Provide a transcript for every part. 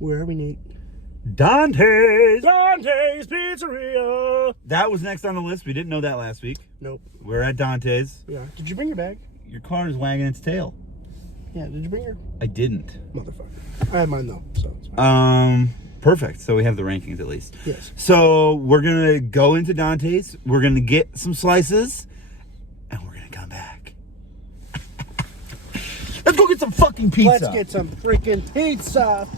Where are we, Nate? Dante's Pizzeria. That was next on the list. We didn't know that last week. Nope. We're at Dante's. Yeah. Did you bring your bag? Your car is wagging its tail. Yeah. Did you bring your? I didn't. Motherfucker. I had mine though, so it's fine. Perfect. So we have the rankings at least. Yes. So we're gonna go into Dante's. We're gonna get some slices, and we're gonna come back. Let's go get some fucking pizza. Let's get some freaking pizza.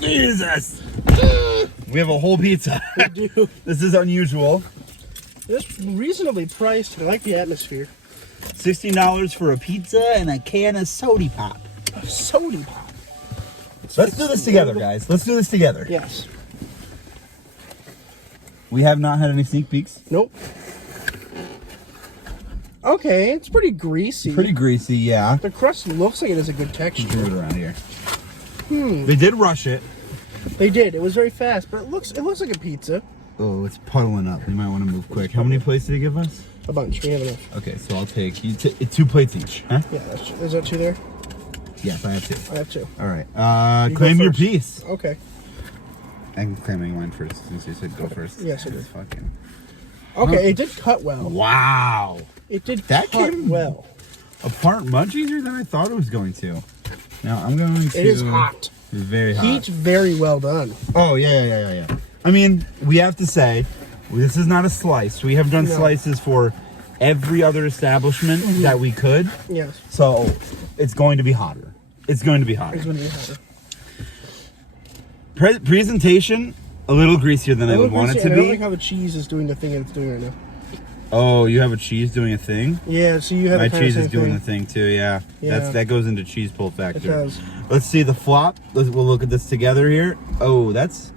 Jesus. We have a whole pizza. We do. This is unusual. It's reasonably priced. I like the atmosphere. $16 for a pizza and a can of soda pop. A soda pop. Let's do this together, guys. Let's do this together. Yes. We have not had any sneak peeks. Nope. Okay, it's pretty greasy. Pretty greasy, yeah. The crust looks like it has a good texture. Do it around here. They did rush it. They did. It was very fast, but it looks like a pizza. Oh, it's puddling up. You might want to move quick. How many plates did they give us? A bunch. We have enough. Okay, so I'll take 2 plates each, huh? Yeah, is that 2 there? Yes, I have 2. I have 2. All right. You Claim go your first. piece. Okay. I'm claiming mine first since you said go first. Yes, it It's is. fucking. Okay, it did cut well. Wow. It did That cut came well. Apart much easier than I thought it was going to. Now I'm going to. It is hot. It's very hot. Heat very well done. Oh yeah. I mean, we have to say, this is not a slice. We have done slices for every other establishment that we could. Yes. So it's going to be hotter. It's going to be hotter. It's going to be hotter. Presentation, a little greasier than I would want it to I don't be. like how the cheese is doing the thing it's doing right now. Oh, you have a cheese doing a thing? Yeah, so you have My the kind cheese of is same doing thing. the thing too, yeah. Yeah. That goes into cheese pull factor. It does. Let's see the flop. We'll look at this together here. Oh, it's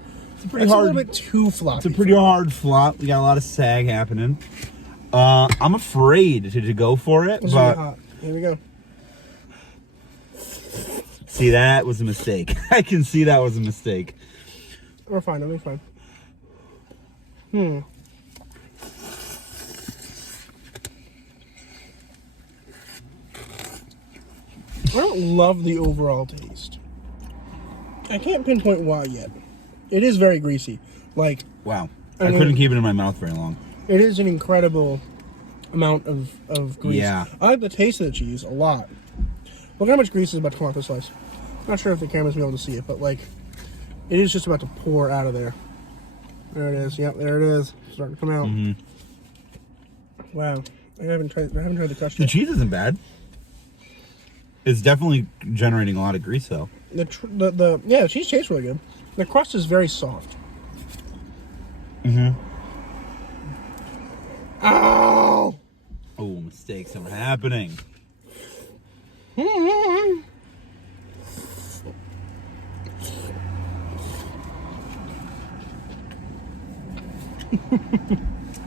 a pretty It's hard. a little bit too floppy. It's a pretty hard flop. We got a lot of sag happening. I'm afraid to go for it, It's but really hot. Here we go. see, that was a mistake. I can see that was a mistake. We're fine. It'll be fine. I don't love the overall taste. I can't pinpoint why yet. It is very greasy. Like, Wow. I I mean- couldn't keep it in my mouth very long. it is an incredible amount of grease. Yeah. I like the taste of the cheese a lot. Look how much grease is about to come off the slice. Not sure if the camera's be able to see it, but like, it is just about to pour out of there. There it is. Yep, there it is. Starting to come out. Wow. I haven't tried the crust The yet. cheese isn't bad. It's definitely generating a lot of grease though. The cheese tastes really good. The crust is very soft. Ow! Oh, mistakes are happening.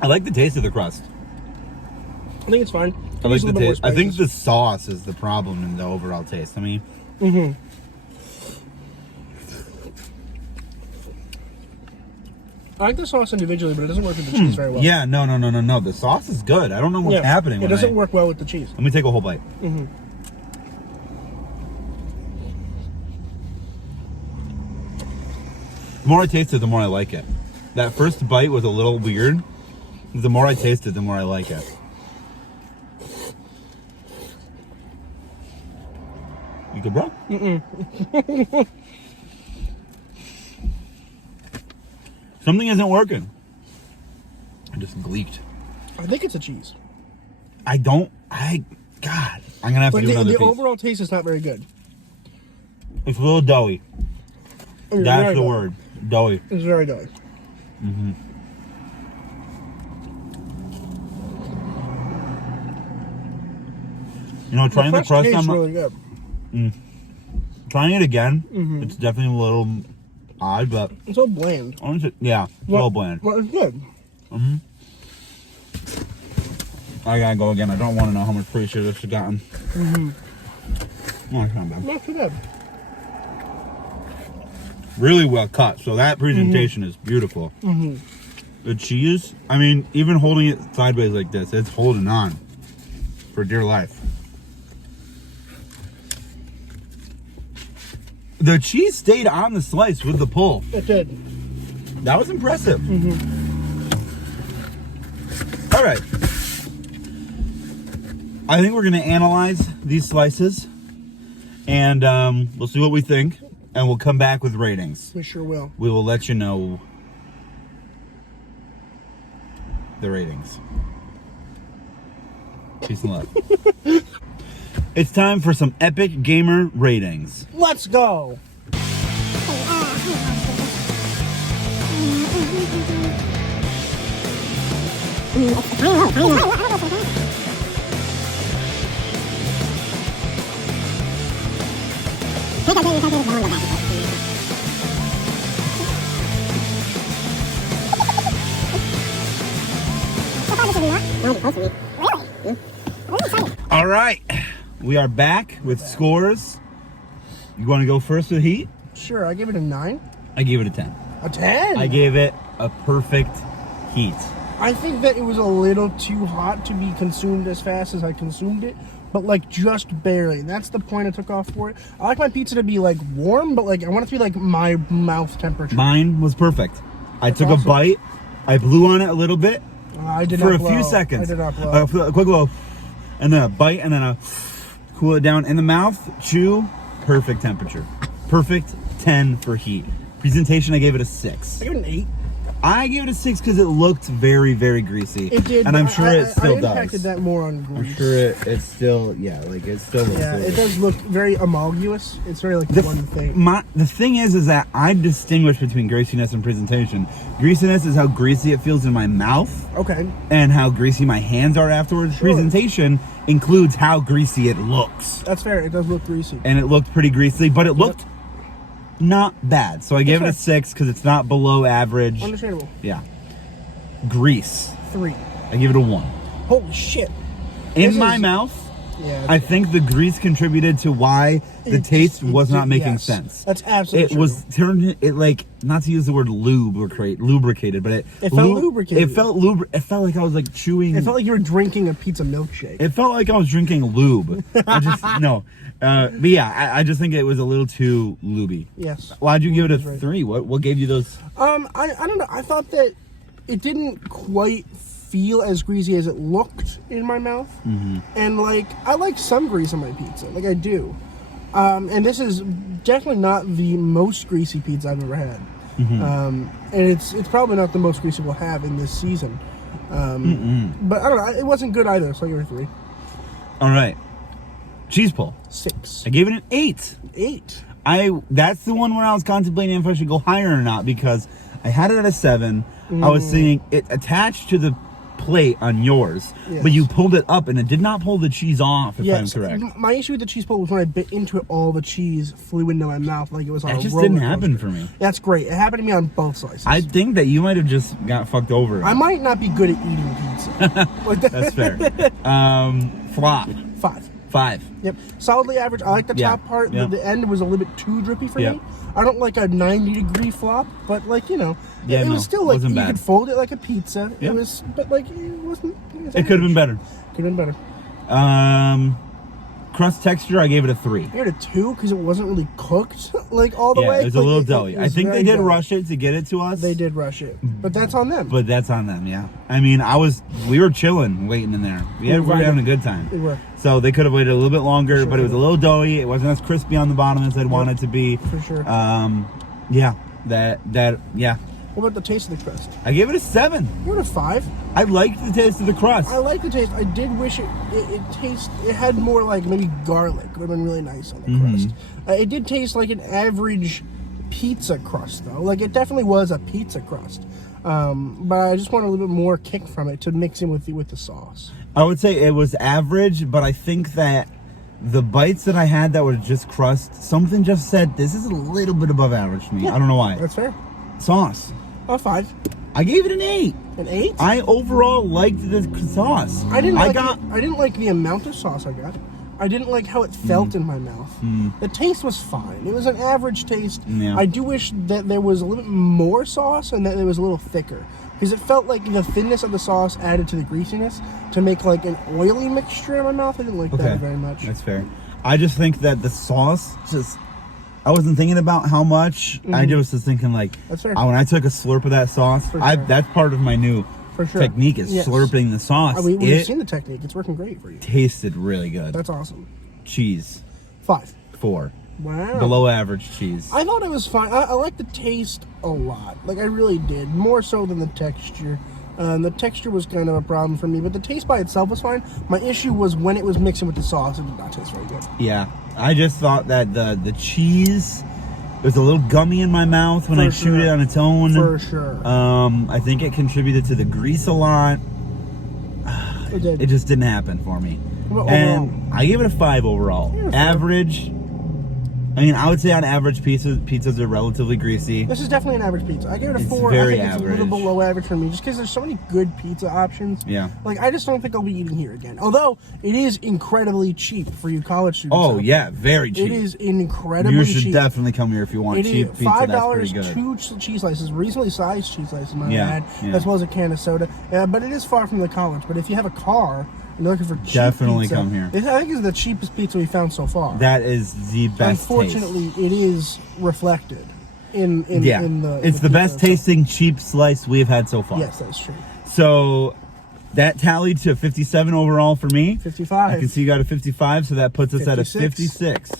I like the taste of the crust. I think it's fine. I like It's a the little bit more taste. I think spices. the sauce is the problem in the overall taste. I mean, I like the sauce individually, but it doesn't work with the cheese very well. yeah, no. The sauce is good. I don't know what's happening. It doesn't work well with the cheese. Let me take a whole bite. The more I taste it, the more I like it. That first bite was a little weird. The more I taste it, the more I like it. You good, bro? Something isn't working. I just gleeked. I think it's a cheese. God, I'm gonna have to But do another the piece. overall taste is not very good. It's a little doughy. I mean, That's very the doughy. word. Doughy. It's very doughy. You know, trying the crust tastes on really good. trying it again, it's definitely a little odd, but It's so bland. honestly, yeah, it's a little bland. Well, it's good. I gotta go again. I don't want to know how much pretty sure this has gotten. Oh, it's not bad. Not too bad. Really well cut. So that presentation is beautiful. The cheese, I mean, even holding it sideways like this, it's holding on for dear life. The cheese stayed on the slice with the pull. It did. That was impressive. All right. I think we're going to analyze these slices, and we'll see what we think, and we'll come back with ratings. We sure will. We will let you know the ratings. Peace and love. It's time for some epic gamer ratings. Let's go. All right, we are back with scores. You want to go first with heat? Sure, I gave it a 9. I gave it a 10. A 10? I gave it a perfect heat. I think that it was a little too hot to be consumed as fast as I consumed it, but like just barely. That's the point I took off for it. I like my pizza to be like warm, but like I want it to be like my mouth temperature. Mine was perfect. I That's took awesome. a bite. I blew on it a little bit I did for not a blow. few seconds. I did not blow. A quick blow, and then a bite, and then a cool it down in the mouth. Chew, perfect temperature. Perfect 10 for heat. Presentation, I gave it a 6. I gave it an 8. I gave it a 6 because it looked very, very greasy. It did, and I'm but sure it still I impacted does. that more on grease. I'm sure it's still, yeah, like it still looks. Yeah, really it good. does look very amalgamous. It's very like The one thing. The thing is that I distinguish between greasiness and presentation. Greasiness is how greasy it feels in my mouth, Okay. and how greasy my hands are afterwards. Sure. Presentation includes how greasy it looks, That's fair. It does look greasy. and it looked pretty greasy, but it looked not bad. So I gave it a That's 6 because it's not below average. Understandable. Yeah. Grease, 3. I give it a 1. Holy shit. In This my is- mouth, Yeah. I think the grease contributed to why the taste was not making sense. That's absolutely It was turned it like, not to use the word lubricated, but it felt lubricated. It felt it felt like I was like chewing. It felt like you were drinking a pizza milkshake. It felt like I was drinking lube. I just no. But yeah, I just think it was a little too lubey. Yes. Why'd you give it a That's right. 3? What gave you those? I don't know. I thought that it didn't quite feel as greasy as it looked in my mouth. Mm-hmm. And like I like some grease on my pizza. Like I do. And this is definitely not the most greasy pizza I've ever had. Mm-hmm. And it's probably not the most greasy we'll have in this season. But I don't know. It wasn't good either, so I gave it a 3. All right, cheese pull. 6. I gave it an 8. 8. That's the one where I was contemplating if I should go higher or not, because I had it at a 7. I was seeing it attached to the plate on yours, Yes. but you pulled it up and it did not pull the cheese off, if Yes, I'm correct. my issue with the cheese pull was when I bit into it, all the cheese flew into my mouth like it was on That a just roller didn't coaster. happen for me. That's great. It happened to me on both slices. I think that you might have just got fucked over. I might not be good at eating pizza. Like that- That's fair. Flop. 5. 5. Yep. Solidly average. I like the Yeah, top part. yeah. The end was a little bit too drippy for Yeah. me. I don't like a 90-degree flop, but like, you know, Yeah, it no, was still like, wasn't you bad. could fold it like a pizza. Yeah. It was, but like, it wasn't. It could have been better. Could have been better. Crust texture, I gave it a 3. I gave it a 2 because it wasn't really cooked like all the Yeah, way. it was a Like, little it doughy. I was think they very did doughy. rush it to get it to us. They did rush it, but that's on them. But that's on them, yeah. I mean, we were waiting in there. We were vibing. having a good time. We were. So they could have waited a little bit longer, Sure. but it was a little doughy. It wasn't as crispy on the bottom as I'd want it to be. For sure. Yeah, yeah. What about the taste of the crust? I gave it a 7. I gave it a 5. I liked the taste of the crust. I like the taste. I did wish it had more like maybe garlic. Would have been really nice on the crust. It did taste like an average pizza crust though. Like it definitely was a pizza crust. But I just want a little bit more kick from it to mix in with the sauce. I would say it was average, but I think that the bites that I had that were just crust, something just said this is a little bit above average to me. Yeah, I don't know why. That's fair. Sauce. A 5. I gave it an 8. An 8? I overall liked the sauce. I didn't like the amount of sauce I got. I didn't like how it felt in my mouth. The taste was fine. It was an average taste. Yeah. I do wish that there was a little bit more sauce and that it was a little thicker. Because it felt like the thinness of the sauce added to the greasiness to make like an oily mixture in my mouth. I didn't like that very much. That's fair. I just think that the sauce just I wasn't thinking about how much. I just was thinking like, That's fair. when I took a slurp of that sauce, For sure. that's part of my new For sure. technique is Yes. slurping the sauce. We've seen the technique. It's working great for you. Tasted really good. That's awesome. Cheese, 5. 4. Wow. Below average cheese. I thought it was fine. I like the taste a lot. Like, I really did. More so than the texture. The texture was kind of a problem for me, but the taste by itself was fine. My issue was when it was mixing with the sauce, it did not taste very good. Yeah. I just thought that the cheese was a little gummy in my mouth when I chewed it on its own. For sure. I think it contributed to the grease a lot. It did. It just didn't happen for me. Well, And overall? I gave it a 5 overall. Yeah, fair. Average. I mean, I would say on average, pizzas are relatively greasy. This is definitely an average pizza. I gave it a It's 4. very I think it's a little average. below average for me, just because there's so many good pizza options. Yeah. Like, I just don't think I'll be eating here again. Although, it is incredibly cheap for you college students. Oh, out yeah, very there. cheap. It is incredibly You cheap. should definitely come here if you want It cheap is pizza. That's pretty $5, good. 2 cheese slices, reasonably sized cheese slices, might Yeah, I add, yeah. as well as a can of soda. But it is far from the college. But if you have a car and you're looking for cheap Definitely pizza, come here. I think it's the cheapest pizza we found so far. That is the best Unfortunately, it is reflected in taste. Yeah, the it's the pizza best itself. tasting cheap slice we've had so far. Yes, that's true. So that tallied to 57 overall for me. 55. I can see you got a 55, so that puts us at a 56.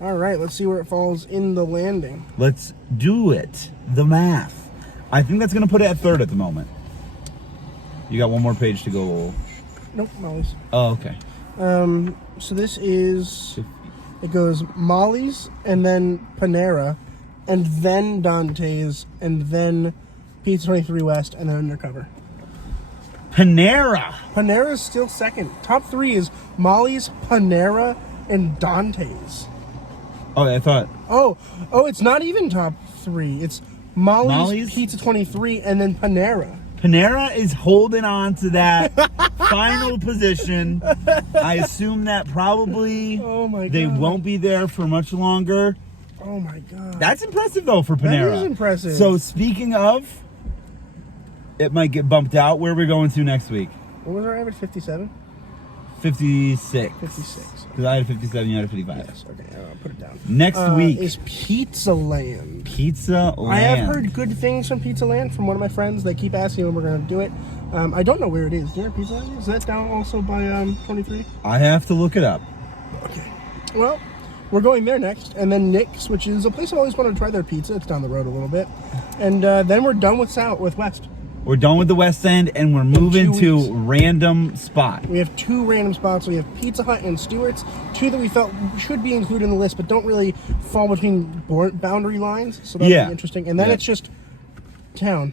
All right, let's see where it falls in the landing. Let's do it. The math. I think that's going to put it at 3rd at the moment. You got one more page to go. Nope, Molly's. Oh, okay. So this is, it goes Molly's and then Panera and then Dante's and then Pizza 23 West and then Undercover. Panera. Panera is still second. Top 3 is Molly's, Panera, and Dante's. Oh, I thought. Oh, it's not even top 3. It's Molly's, Pizza 23, and then Panera. Panera is holding on to that final position. I assume that probably Oh my God. they won't be there for much longer. Oh my God. That's impressive though for Panera. That is impressive. So speaking of, it might get bumped out. Where are we going to next week? What was our average? 57? 56. 56. Because I had a 57, you had a 55. Yes, okay, I'll put it down. Next week Is Pizza Land. Pizza Land. I have heard good things from Pizza Land from one of my friends. They keep asking when we're going to do it. I don't know where it is. Do you know where Pizza Land is? Is that down also by 23? I have to look it up. Okay. Well, we're going there next. And then Nick's, which is a place I always wanted to try their pizza. It's down the road a little bit. And then we're done with West. We're done with the West End and we're moving 2 to weeks. random spot. We have 2 random spots. We have Pizza Hut and Stewart's, 2 that we felt should be included in the list, but don't really fall between boundary lines. So that'll be interesting. And then it's just town.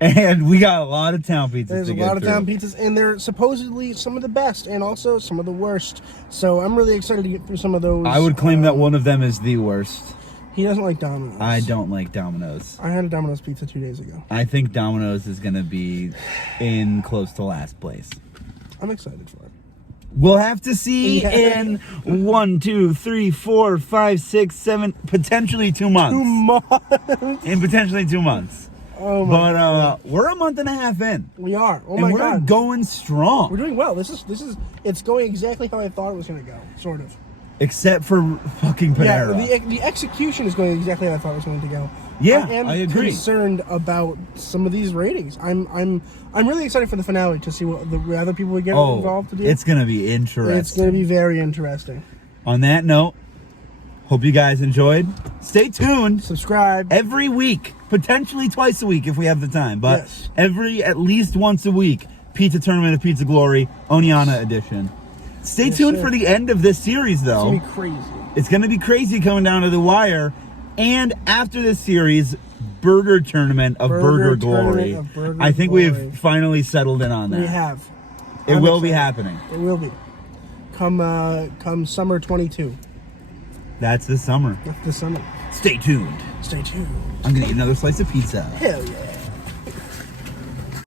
And we got a lot of town pizzas. There's to a get lot of through. town pizzas, and they're supposedly some of the best, and also some of the worst. So I'm really excited to get through some of those. I would claim that one of them is the worst. He doesn't like Domino's. I don't like Domino's. I had a Domino's pizza 2 days ago. I think Domino's is going to be in close to last place. I'm excited for it. We'll have to see in 1, 2, 3, 4, 5, 6, 7, potentially 2 months. 2 months. In potentially 2 months. Oh my God. But we're a month and a half in. We are. Oh and my we're God. going strong. We're doing well. This is. It's going exactly how I thought it was going to go. Sort of. Except for fucking Panera. Yeah, the execution is going exactly how I thought it was going to go. Yeah, I am I agree. concerned about some of these ratings. I'm really excited for the finale to see what the other people we get involved to do. It's going to be interesting. It's going to be very interesting. On that note, hope you guys enjoyed. Stay tuned. Subscribe. Every week, potentially twice a week if we have the time, but Yes. at least once a week, Pizza Tournament of Pizza Glory, Oneonta edition. Stay tuned sir. for the end of this series, It's though. going to be crazy. It's going to be crazy coming down to the wire. And after this series, Burger Tournament of Burger Glory. Tournament of Burger I think Glory. we've finally settled in on that. We have. It I'm will be excited. happening. It will be. Come summer 22. That's this summer. That's the summer. Stay tuned. Stay tuned. I'm going to eat another slice of pizza. Hell yeah.